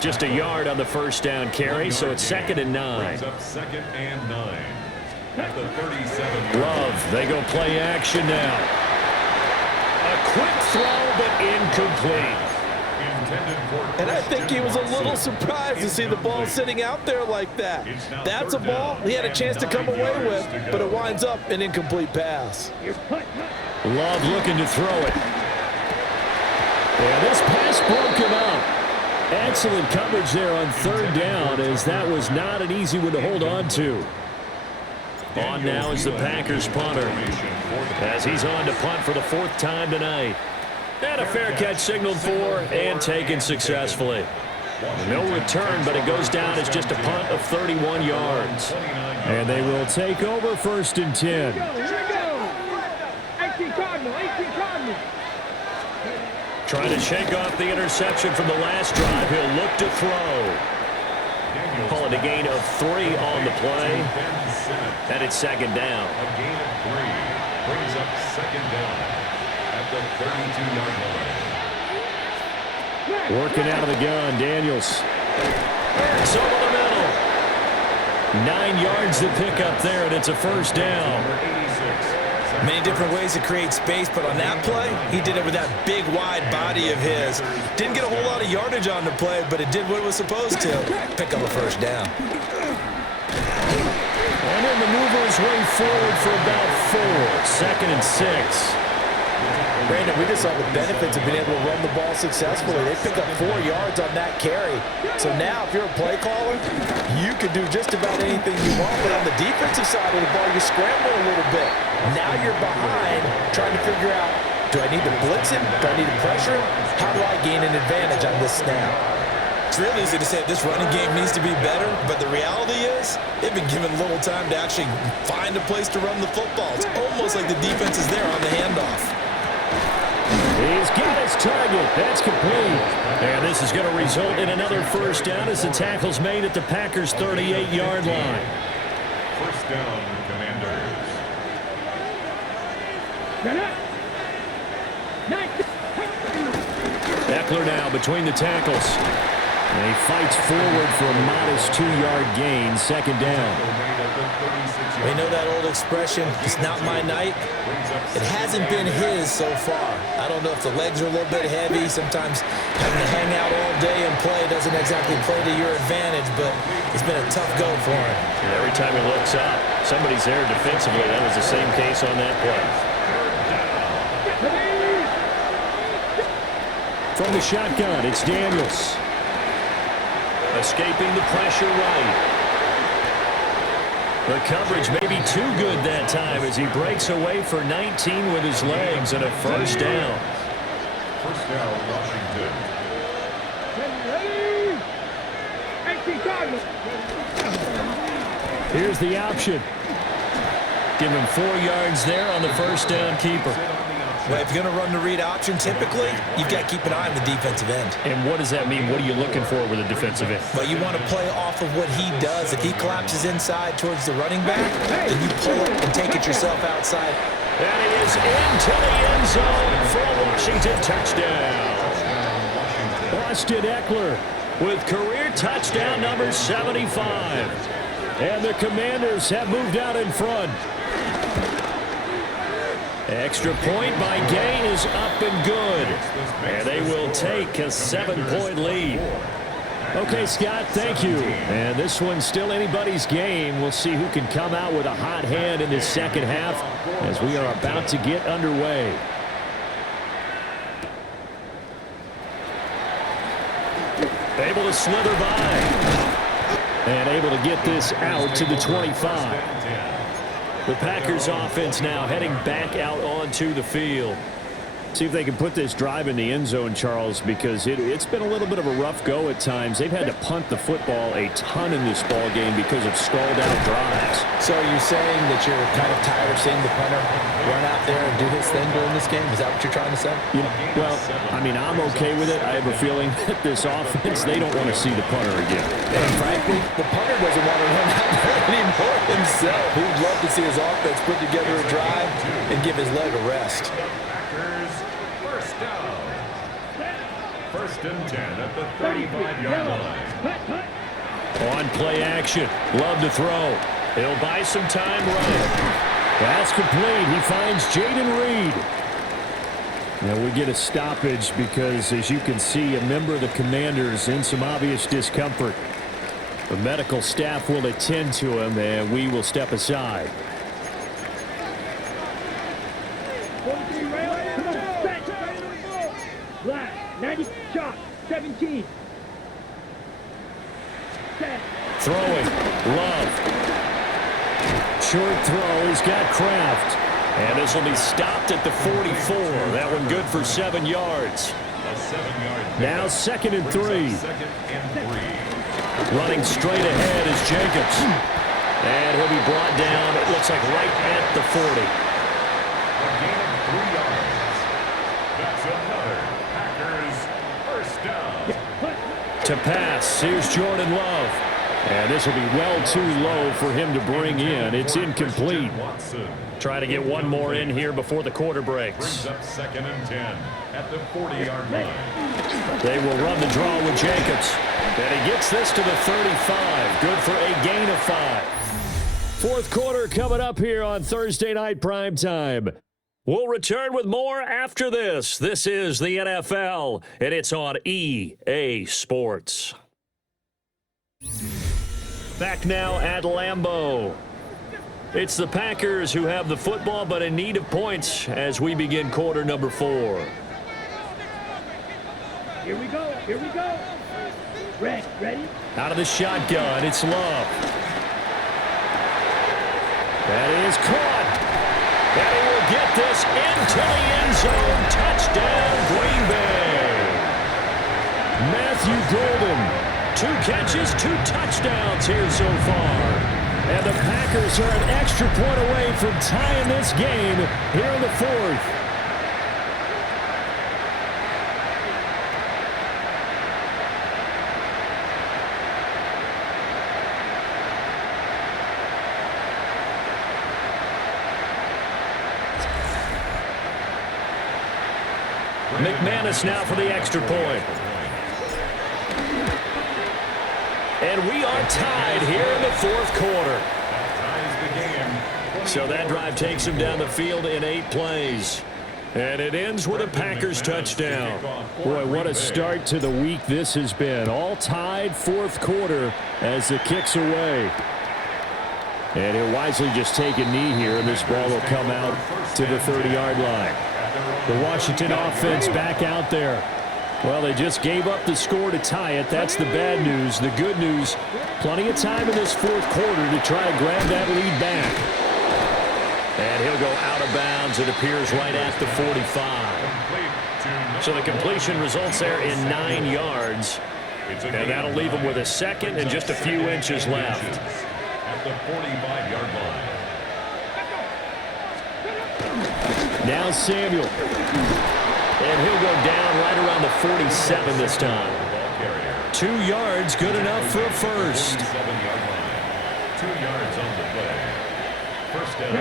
Just a yard on the first down carry, so it's 2nd and 9. Up 2nd and 9. At the 37. Love, they go play action now. A quick throw, but incomplete. And I think he was a little surprised to see the ball sitting out there like that. That's a ball he had a chance to come away with, but it winds up an incomplete pass. Love looking to throw it. And this pass broken up. Excellent coverage there on 3rd down, as that was not an easy one to hold on to. On now is the Packers punter, as he's on to punt for the 4th time tonight. And a fair catch signaled for and taken successfully. No return, but it goes down as just a punt of 31 yards. And they will take over 1st and 10. Here we go. 18 Cardinal. Trying to shake off the interception from the last drive. He'll look to throw. Call it a gain of 3 on the play. And it's 2nd down. A gain of 3 brings up 2nd down at the 32-yard line. Working out of the gun, Daniels. It's over the middle. 9 yards to pick up there, and it's a 1st down. Many different ways to create space, but on that play, he did it with that big, wide body of his. Didn't get a whole lot of yardage on the play, but it did what it was supposed to. Pick up a 1st down. And he'll maneuver his way forward for about 4. 2nd and 6. Brandon, we just saw the benefits of being able to run the ball successfully. They pick up 4 yards on that carry. So now, if you're a play caller, you can do just about anything you want. But on the defensive side of the ball, you're scrambling a little bit. Now you're behind, trying to figure out, do I need to blitz him? Do I need to pressure him? How do I gain an advantage on this snap? It's really easy to say this running game needs to be better, but the reality is they've been given little time to actually find a place to run the football. It's almost like the defense is there on the handoff. He's got his target. That's complete. And this is going to result in another first down as the tackle's made at the Packers' 38-yard line. First down, Commanders. Eckler now between the tackles. And he fights forward for a modest 2-yard gain, second down. We know that old expression, it's not my night. It hasn't been his so far. I don't know if the legs are a little bit heavy. Sometimes having to hang out all day and play doesn't exactly play to your advantage, but it's been a tough go for him. And every time he looks up, somebody's there defensively. That was the same case on that play. From the shotgun, it's Daniels. Escaping the pressure right. The coverage may be too good that time as he breaks away for 19 with his legs and a first down. First down, Washington. Here's the option. Give him 4 yards there on the first down keeper. Well, if you're going to run the read option, typically, you've got to keep an eye on the defensive end. And what does that mean? What are you looking for with a defensive end? But you want to play off of what he does. If he collapses inside towards the running back, then you pull it and take it yourself outside. And he is into the end zone for a Washington touchdown. Austin Eckler with career touchdown number 75. And the Commanders have moved out in front. Extra point by Gay is up and good. And they will take a 7-point lead. Okay, Scott, thank you. And this one's still anybody's game. We'll see who can come out with a hot hand in this second half as we are about to get underway. Able to slither by. And able to get this out to the 25. The Packers offense now heading back out onto the field. See if they can put this drive in the end zone, Charles, because it's been a little bit of a rough go at times. They've had to punt the football a ton in this ball game because of stalled out drives. So are you saying that you're kind of tired of seeing the punter run out there and do his thing during this game? Is that what you're trying to say? You know, well, I mean, I'm okay with it. I have a feeling that this offense, they don't want to see the punter again. And frankly, the punter doesn't want to run out there anymore himself. He'd love to see his offense put together a drive and give his leg a rest. First down. First and 10 at the 35-yard line. On play action. Love to throw. He'll buy some time running. That's complete. He finds Jaden Reed. Now we get a stoppage because, as you can see, a member of the Commanders in some obvious discomfort. The medical staff will attend to him, and we will step aside. Black, 90 shot, 17. Set. Throwing. Love. Short throw. He's got Kraft. And this will be stopped at the 44. That one good for 7 yards. A 7-yard. Now 2nd and 3. Second and 3. Running straight ahead is Jacobs. And he'll be brought down, it looks like right at the 40. A gain of 3 yards. That's another Packers first down. To pass, here's Jordan Love. And this will be well too low for him to bring in. It's incomplete. Watson Try to get one more in here before the quarter breaks. brings up 2nd and 10 at the 40-yard line. They will run the draw with Jacobs. And he gets this to the 35. Good for a gain of 5. Fourth quarter coming up here on Thursday Night Primetime. We'll return with more after this. This is the NFL, and it's on EA Sports. Back now at Lambeau. It's the Packers who have the football, but in need of points as we begin quarter number 4. Here we go. Here we go. Ready? Out of the shotgun, it's Love. That is caught. And he will get this into the end zone. Touchdown, Green Bay. Matthew Golden. 2 catches, 2 touchdowns here so far. And the Packers are an extra point away from tying this game here in the 4th. McManus now for the extra point. And we are tied here in the fourth quarter. So that drive takes them down the field in 8 plays. And it ends with a Packers touchdown. Boy, what a start to the week this has been. All tied fourth quarter as the kick's away. And he'll wisely just take a knee here, and this ball will come out to the 30-yard line. The Washington offense back out there. Well, they just gave up the score to tie it. That's the bad news. The good news, plenty of time in this fourth quarter to try to grab that lead back. And he'll go out of bounds, it appears, right at the 45. So the completion results there in 9 yards. And that'll leave him with a second and just a few inches left. At the 45-yard line. Now Samuel. And he'll go down right around the 47 this time. 2 yards, good enough for a first. 7-yard line. 2 yards on the play. First down,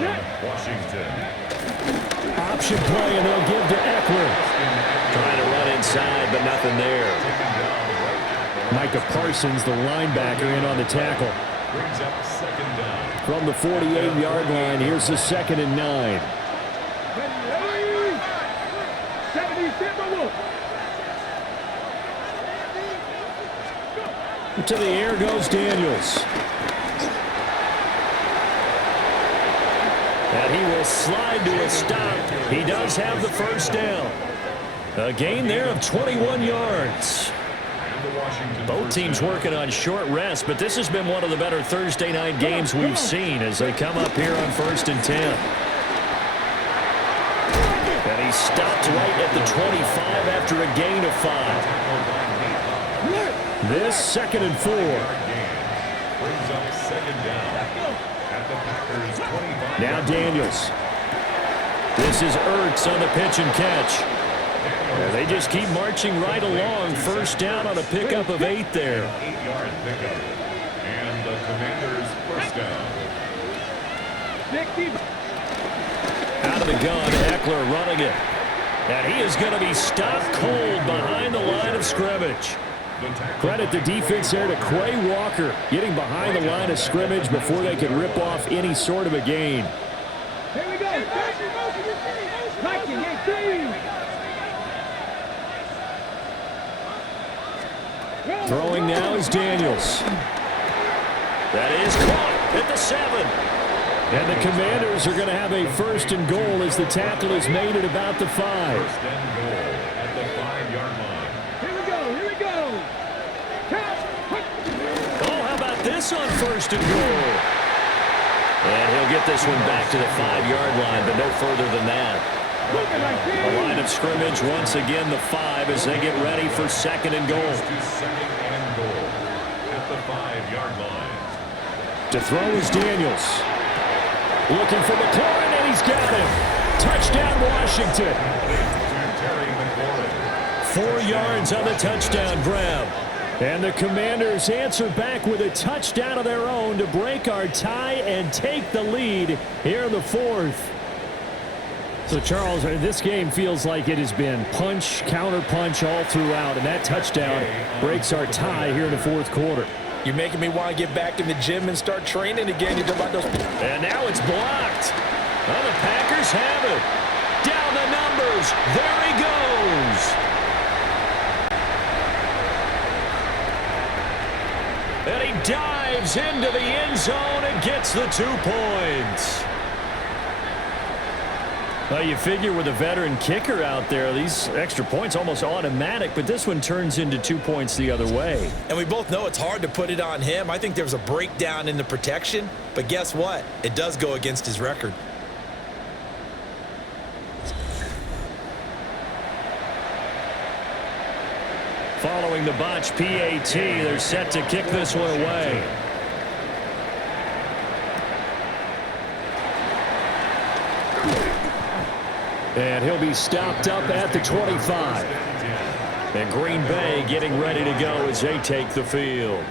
Washington. Option play, and they'll give to Eckler. Trying to run inside, but nothing there. Micah Parsons, the linebacker, in on the tackle. Brings up second down. From the 48-yard line, here's the 2nd and 9. To the air goes Daniels. And he will slide to a stop. He does have the first down. A gain there of 21 yards. Both teams working on short rest, but this has been one of the better Thursday night games we've seen as they come up here on 1st and 10. And he stopped right at the 25 after a gain of 5. This 2nd and 4. Brings up second down at the Packers 25. Now Daniels. This is Ertz on the pitch and catch. And they just keep marching right along. First down on a pickup of 8 there. 8-yard pickup. And the Commanders first down. Out of the gun, Eckler running it. And he is going to be stopped cold behind the line of scrimmage. Credit the defense there to Quay Walker, getting behind the line of scrimmage before they could rip off any sort of a gain. Here we go. Throwing now is Daniels. That is caught at the 7. And the Commanders are going to have a 1st and goal as the tackle is made at about the 5. First and goal at the 5-yard line. Here we go. Oh, how about this on 1st and goal? And he'll get this one back to the 5-yard line, but no further than that. The line of scrimmage once again the 5 as they get ready for 2nd and goal. To second and goal at the 5-yard line. To throw is Daniels. Looking for McLaurin, and he's got him. Touchdown, Washington. Terry McLaurin. 4 yards on the touchdown grab. And the Commanders answer back with a touchdown of their own to break our tie and take the lead here in the 4th. So, Charles, this game feels like it has been punch, counter-punch all throughout, and that touchdown breaks our tie here in the 4th quarter. You're making me want to get back in the gym and start training again. You're talking about those. And now it's blocked. Well, the Packers have it. Down the numbers. There he goes. And he dives into the end zone and gets the 2 points. Well, you figure with a veteran kicker out there, these extra points almost automatic, but this one turns into 2 points the other way. And we both know it's hard to put it on him. I think there was a breakdown in the protection, but guess what? It does go against his record. Following the botch PAT, they're set to kick this one away. And he'll be stopped up at the 25. And Green Bay getting ready to go as they take the field.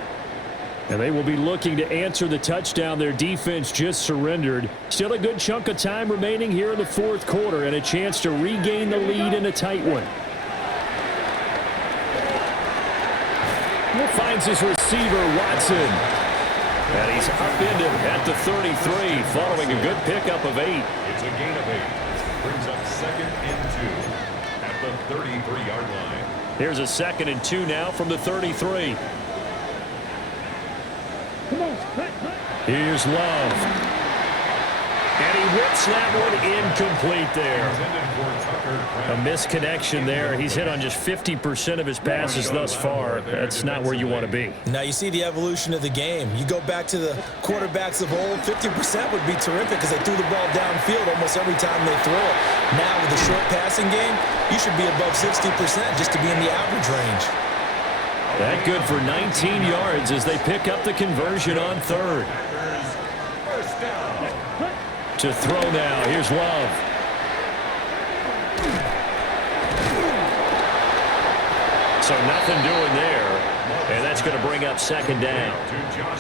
And they will be looking to answer the touchdown their defense just surrendered. Still a good chunk of time remaining here in the 4th quarter and a chance to regain the lead in a tight one. Finds his receiver, Watson. And he's upended at the 33 following a good pickup of 8. It's a gain of 8. Brings up 2nd and 2 at the 33-yard line. Here's a 2nd and 2 now from the 33. Come on, cut. Here's Love. And he whips that one incomplete there. A misconnection there. He's hit on just 50% of his passes thus far. That's not where you want to be. Now you see the evolution of the game. You go back to the quarterbacks of old, 50% would be terrific because they threw the ball downfield almost every time they throw it. Now with the short passing game, you should be above 60% just to be in the average range. That good for 19 yards as they pick up the conversion on 3rd. To throw now. Here's Love. So nothing doing there. And that's going to bring up 2nd down.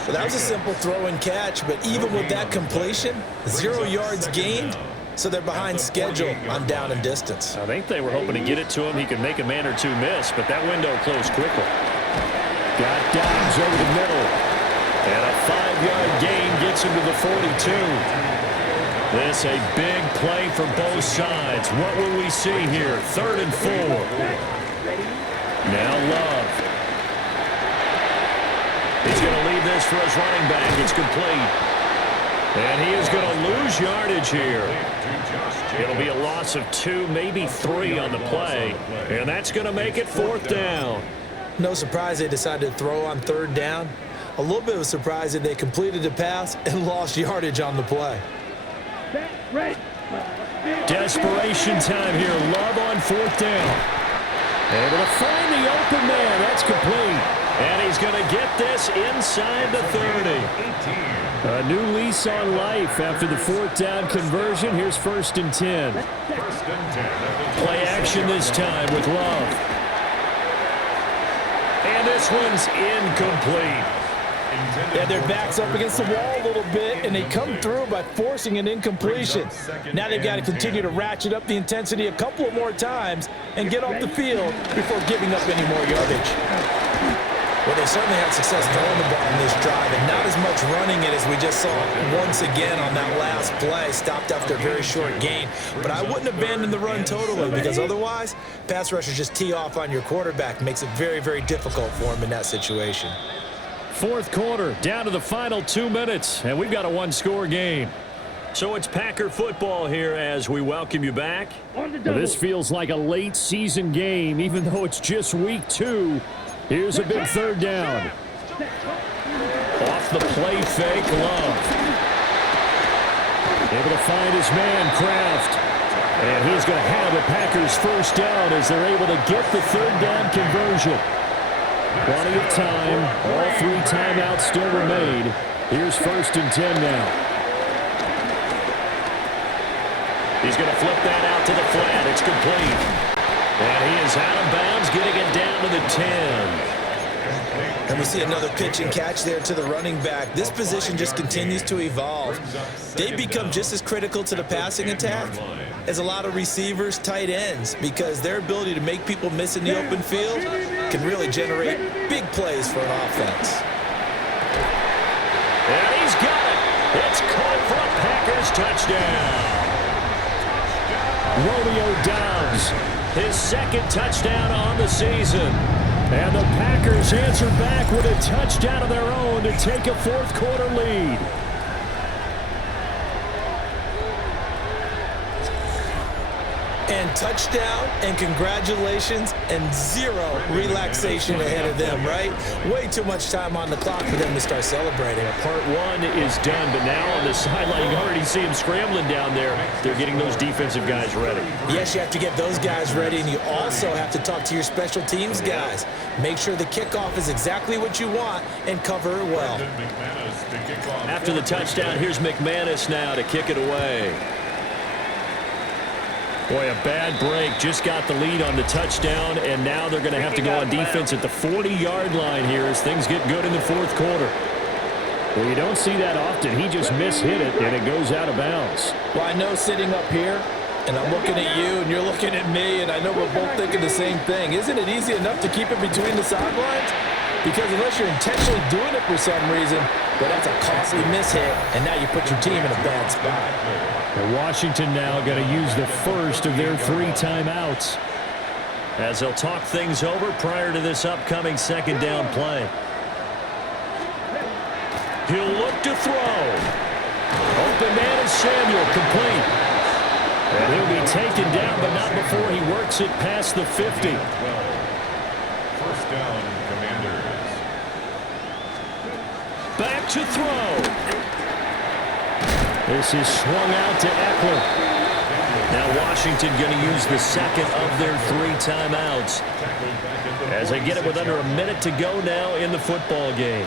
Well, that was a simple throw and catch, but even with that completion, 0 yards gained, so they're behind schedule on down and distance. I think they were hoping to get it to him. He could make a man or two miss, but that window closed quickly. Got Dobbs over the middle. And a 5-yard gain gets him to the 42. This a big play for both sides. What will we see here? 3rd and 4. Now Love. He's going to leave this for his running back. It's complete. And he is going to lose yardage here. It'll be a loss of 2, maybe 3 on the play. And that's going to make it 4th down. No surprise they decided to throw on 3rd down. A little bit of a surprise that they completed the pass and lost yardage on the play. Desperation time here. Love on 4th down. Able to find the open man. That's complete. And he's going to get this inside the 30. A new lease on life after the 4th down conversion. Here's 1st and 10. Play action this time with Love. And this one's incomplete. Yeah, their back's up against the wall a little bit, and they come through by forcing an incompletion. Now they've got to continue to ratchet up the intensity a couple of more times and get off the field before giving up any more yardage. Well, they certainly had success throwing the ball in this drive, and not as much running it as we just saw once again on that last play, stopped after a very short gain. But I wouldn't abandon the run totally, because otherwise, pass rushers just tee off on your quarterback. Makes it very, very difficult for him in that situation. 4th quarter, down to the final 2 minutes, and we've got a 1-score game. So it's Packer football here as we welcome you back. Well, this feels like a late season game, even though it's just week 2. Here's a big 3rd down. Off the play fake, Love. Able to find his man, Kraft. And he's going to have the Packers 1st down as they're able to get the 3rd down conversion. Plenty of time. All 3 timeouts still remain. Here's 1st and 10 now. He's going to flip that out to the flat. It's complete. And he is out of bounds, getting it down to the 10. And we see another pitch and catch there to the running back. This position just continues to evolve. They become just as critical to the passing attack as a lot of receivers, tight ends, because their ability to make people miss in the open field can really generate big plays for an offense. And he's got it. It's caught for a Packers touchdown. Romeo Doubs, his 2nd touchdown on the season. And the Packers answer back with a touchdown of their own to take a 4th quarter lead. And touchdown and congratulations and 0 relaxation ahead of them, right? Way too much time on the clock for them to start celebrating. Part 1 is done, but now on the sideline, you can already see him scrambling down there. They're getting those defensive guys ready. Yes, you have to get those guys ready, and you also have to talk to your special teams guys. Make sure the kickoff is exactly what you want and cover it well. After the touchdown, here's McManus now to kick it away. Boy, a bad break. Just got the lead on the touchdown, and now they're going to have to go on defense at the 40-yard line here as things get good in the 4th quarter. Well, you don't see that often. He just mishit it, and it goes out of bounds. Well, I know sitting up here, and I'm looking at you, and you're looking at me, and I know we're both thinking the same thing. Isn't it easy enough to keep it between the sidelines? because unless you're intentionally doing it for some reason, well, that's a costly mishit, and now you put your team in a bad spot. And Washington now going to use the first of their 3 timeouts, as they'll talk things over prior to this upcoming second down play. He'll look to throw. Open man is Samuel, complete. And he'll be taken down, but not before he works it past the 50. First down, Commanders. Back to throw. This is swung out to Eckler. Now Washington going to use the second of their 3 timeouts as they get it with under a minute to go now in the football game.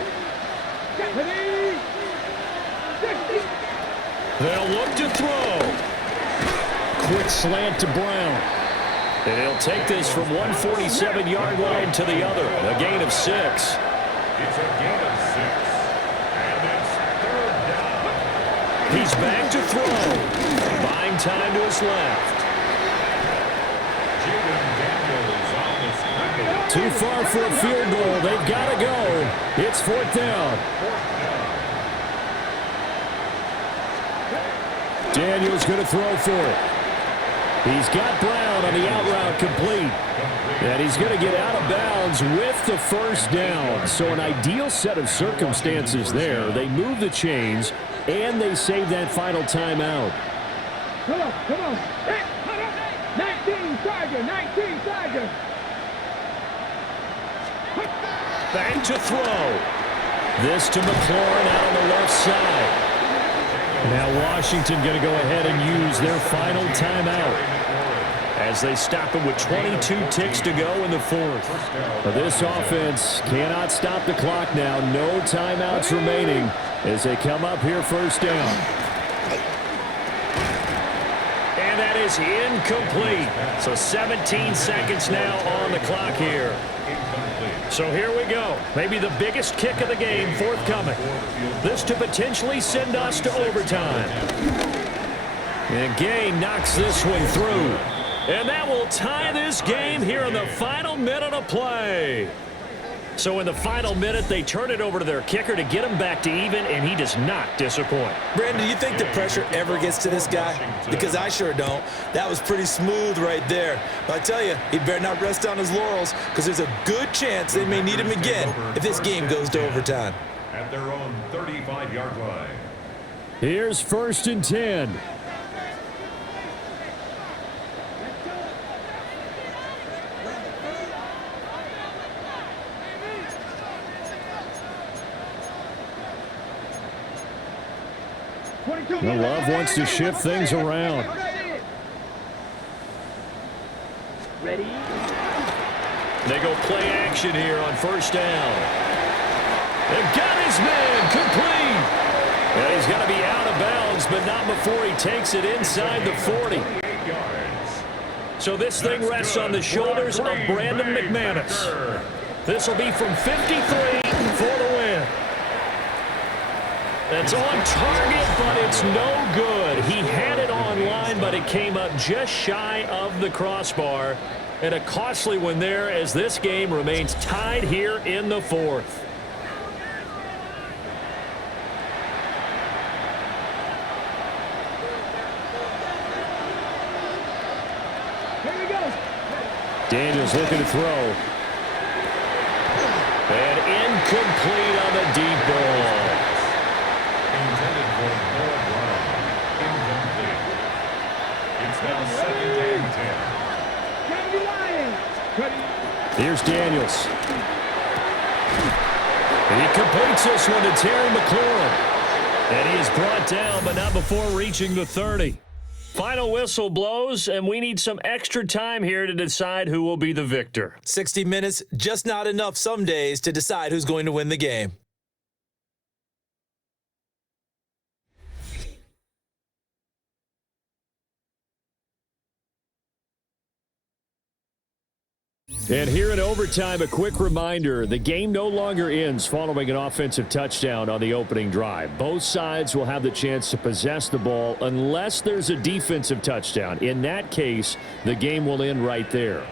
They'll look to throw. quick slant to Brown. And he'll take this from 147-yard line to the other. A gain of 6. It's a gain of 6. And it's third down. He's back to throw. Buying time to his left. Jaden Daniels on the scramble. Too far for a field goal. They've got to go. It's 4th down. Daniels going to throw for it. He's got Brown on the out route complete. And he's going to get out of bounds with the first down. So an ideal set of circumstances there. They move the chains, and they save that final timeout. Come on, come on. 19 Charger, 19 Charger. Back to throw. This to McLaurin out on the left side. Now Washington going to go ahead and use their final timeout as they stop him with 22 ticks to go in the 4th. But this offense cannot stop the clock now. No timeouts remaining as they come up here first down. And that is incomplete. So 17 seconds now on the clock here. So here we go. Maybe the biggest kick of the game forthcoming. This to potentially send us to overtime. And Gay knocks this one through. And that will tie this game here in the final minute of play. So in the final minute, they turn it over to their kicker to get him back to even, and he does not disappoint. Brandon, do you think the pressure ever gets to this guy? Because I sure don't. That was pretty smooth right there. But I tell you, he better not rest on his laurels, because there's a good chance they may need him again if this game goes to overtime. At their own 35-yard line. Here's 1st and 10. The Love wants to shift things around. Ready? They go play action here on first down. They've got his man complete. And he's going to be out of bounds, but not before he takes it inside the 40. So this thing rests on the shoulders of Brandon McManus. This will be from 53 for the win. That's on target, but it's no good. He had it on line, but it came up just shy of the crossbar. And a costly one there as this game remains tied here in the 4th. Here we go. Daniels looking to throw. And incomplete on the deep ball. Intended for Noah Brown. Incomplete. It's now 2nd and 10. Kennedy Lions. Ready? Here's Daniels. And he completes this one to Terry McLaurin. And he is brought down, but not before reaching the 30. Final whistle blows, and we need some extra time here to decide who will be the victor. 60 minutes, just not enough some days to decide who's going to win the game. And here in overtime, a quick reminder, the game no longer ends following an offensive touchdown on the opening drive. Both sides will have the chance to possess the ball unless there's a defensive touchdown. In that case, the game will end right there.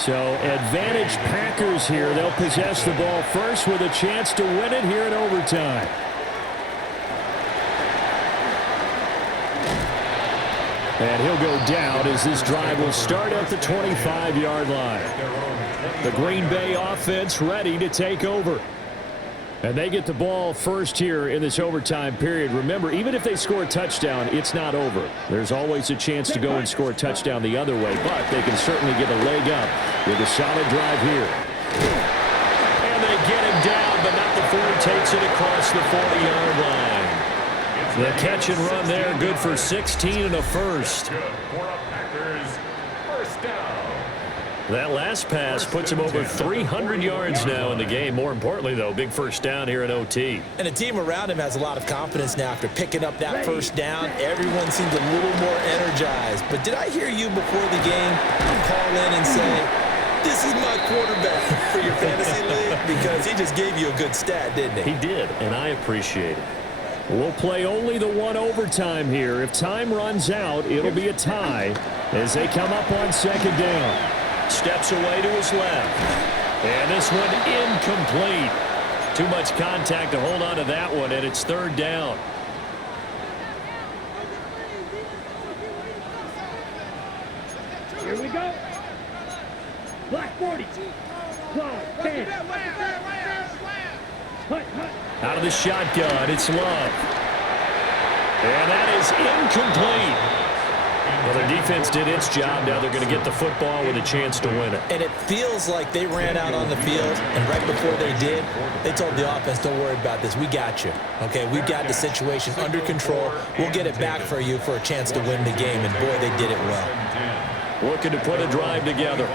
So advantage Packers here. They'll possess the ball first with a chance to win it here in overtime. And he'll go down as this drive will start at the 25-yard line. The Green Bay offense ready to take over. And they get the ball first here in this overtime period. Remember, even if they score a touchdown, it's not over. There's always a chance to go and score a touchdown the other way, but they can certainly get a leg up with a solid drive here. And they get him down, but not before he takes it across the 40-yard line. The catch and run there, good for 16 and a first. That last pass puts him over 300 yards now in the game. More importantly, though, big first down here in OT. And the team around him has a lot of confidence now after picking up that first down. Everyone seems a little more energized. But did I hear you before the game call in and say, this is my quarterback for your fantasy league? Because he just gave you a good stat, didn't he? He did, and I appreciate it. We'll play only the one overtime here. If time runs out, it'll be a tie as they come up on second down. Steps away to his left. And this one incomplete. Too much contact to hold on to that one, and it's third down. Here we go. Black 40. Close. 10. Out of the shotgun, it's Love. And that is incomplete. Well, the defense did its job. Now they're going to get the football with a chance to win it. And it feels like they ran out on the field, and right before they did, they told the offense, don't worry about this. We got you. Okay, we've got the situation under control. We'll get it back for you for a chance to win the game. And, boy, they did it well. Looking to put a drive together.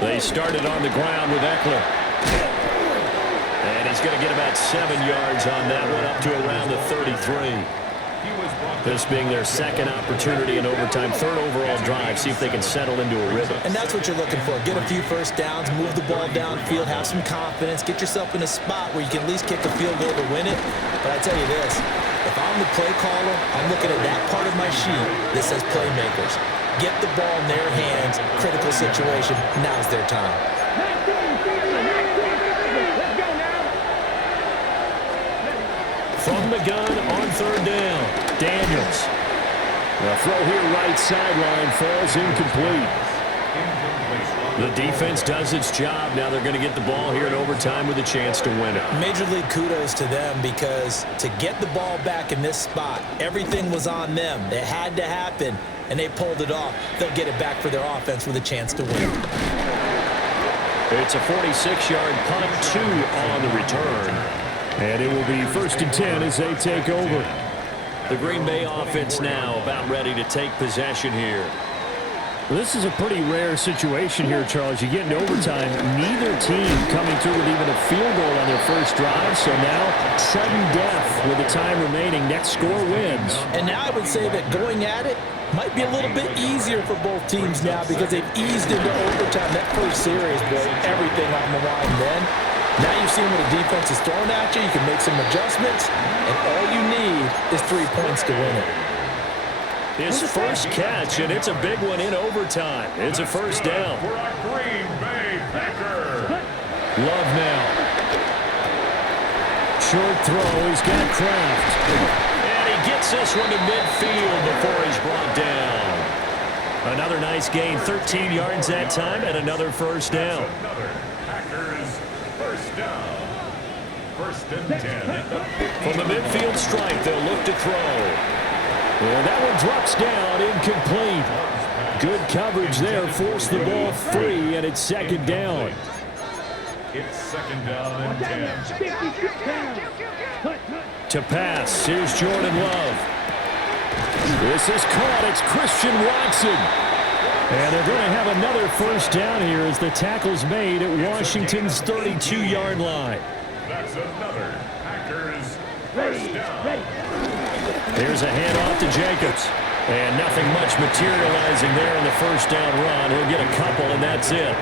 They started on the ground with Eckler. And he's going to get about 7 yards on that one, up to around the 33. This being their second opportunity in overtime, third overall drive. See if they can settle into a rhythm. And that's what you're looking for. Get a few first downs, move the ball downfield, have some confidence, get yourself in a spot where you can at least kick a field goal to win it. But I tell you this, if I'm the play caller, I'm looking at that part of my sheet that says playmakers. Get the ball in their hands, critical situation, now's their time. From the gun on third down, Daniels. The throw here right sideline falls incomplete. The defense does its job. Now they're going to get the ball here in overtime with a chance to win it. Major league kudos to them because to get the ball back in this spot, everything was on them. It had to happen, and they pulled it off. They'll get it back for their offense with a chance to win. It's a 46-yard punt, 2 on the return. And it will be 1st and 10 as they take over. The Green Bay offense now about ready to take possession here. Well, this is a pretty rare situation here, Charles. You get into overtime, neither team coming through with even a field goal on their first drive. So now, sudden death with the time remaining. Next score wins. And now I would say that going at it might be a little bit easier for both teams now because they've eased into overtime. That first series, boy, everything on the line then. Now you've seen what the defense is throwing at you. You can make some adjustments, and all you need is 3 points to win it. His first catch, and it's a big one in overtime. It's a first down. For a Green Bay Packer. Love now. Short throw. He's got Kraft. And he gets this one to midfield before he's brought down. Another nice gain. 13 yards that time, and another first down. Another Packers first down. 1st and 10. From the midfield strike, they'll look to throw. And that one drops down, incomplete. Good coverage there, forced the ball free, and it's second down. It's 2nd down and 10. To pass, here's Jordan Love. This is caught, it's Christian Watson. And they're going to have another first down here as the tackle's made at Washington's 32-yard line. That's another Packers first down. Here's a handoff to Jacobs. And nothing much materializing there in the first down run. He'll get a couple, and that's it.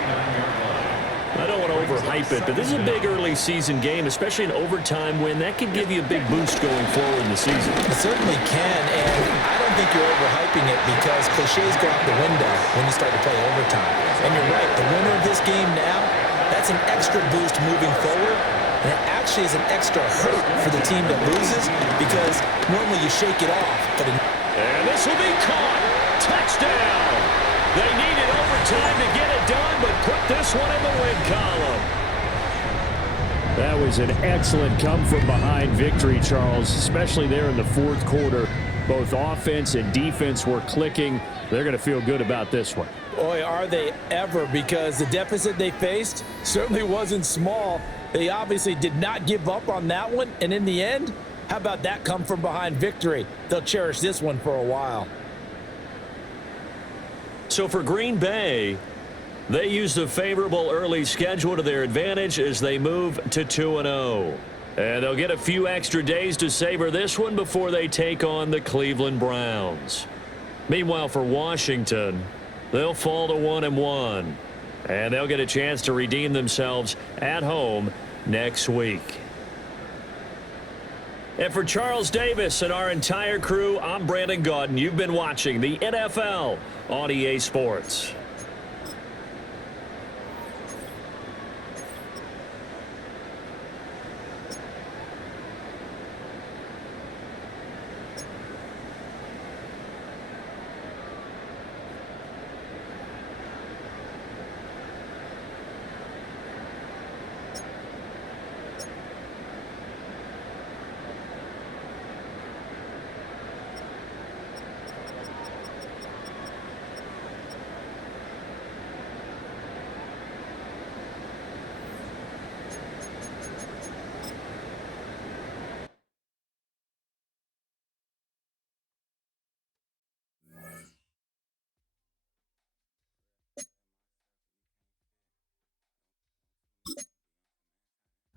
I don't want to overhype it, but this is a big early season game, especially an overtime win. That could give you a big boost going forward in the season. It certainly can, and I don't think you're overhyping it because cliches go out the window when you start to play overtime. And you're right, the winner of this game now, that's an extra boost moving forward. And it actually is an extra hurt for the team that loses because normally you shake it off. And this will be caught. Touchdown. They needed overtime to get it done, but put this one in the win column. That was an excellent come-from-behind victory, Charles, especially there in the fourth quarter. Both offense and defense were clicking. They're going to feel good about this one. Boy, are they ever, because the deficit they faced certainly wasn't small. They obviously did not give up on that one, and in the end, how about that come-from-behind victory? They'll cherish this one for a while. So for Green Bay, they used a favorable early schedule to their advantage as they move to 2-0. And they'll get a few extra days to savor this one before they take on the Cleveland Browns. Meanwhile, for Washington, they'll fall to 1-1. And they'll get a chance to redeem themselves at home next week. And for Charles Davis and our entire crew, I'm Brandon Gaudin. You've been watching the NFL on EA Sports.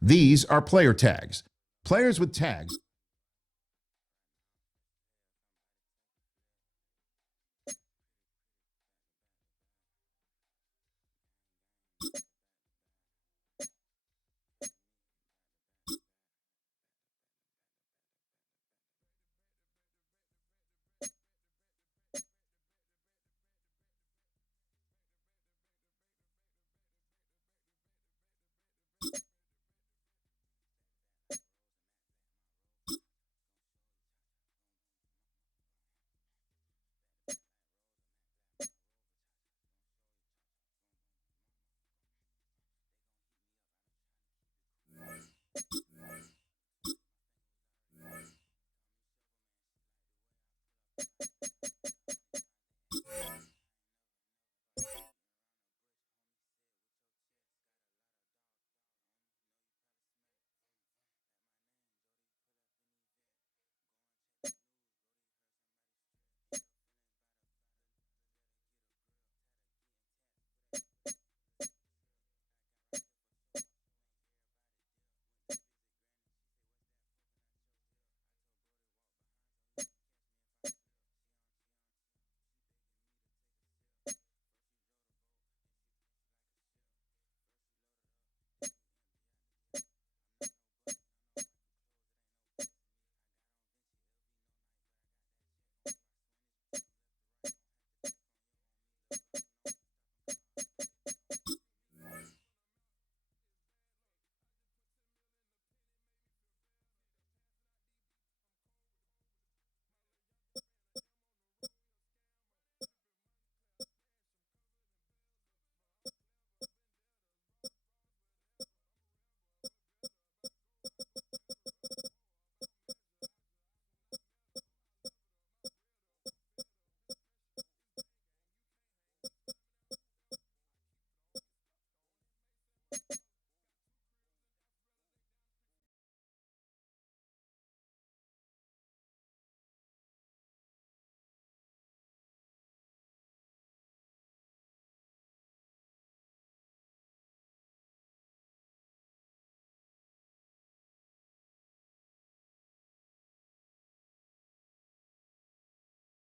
These are player tags. Players with tags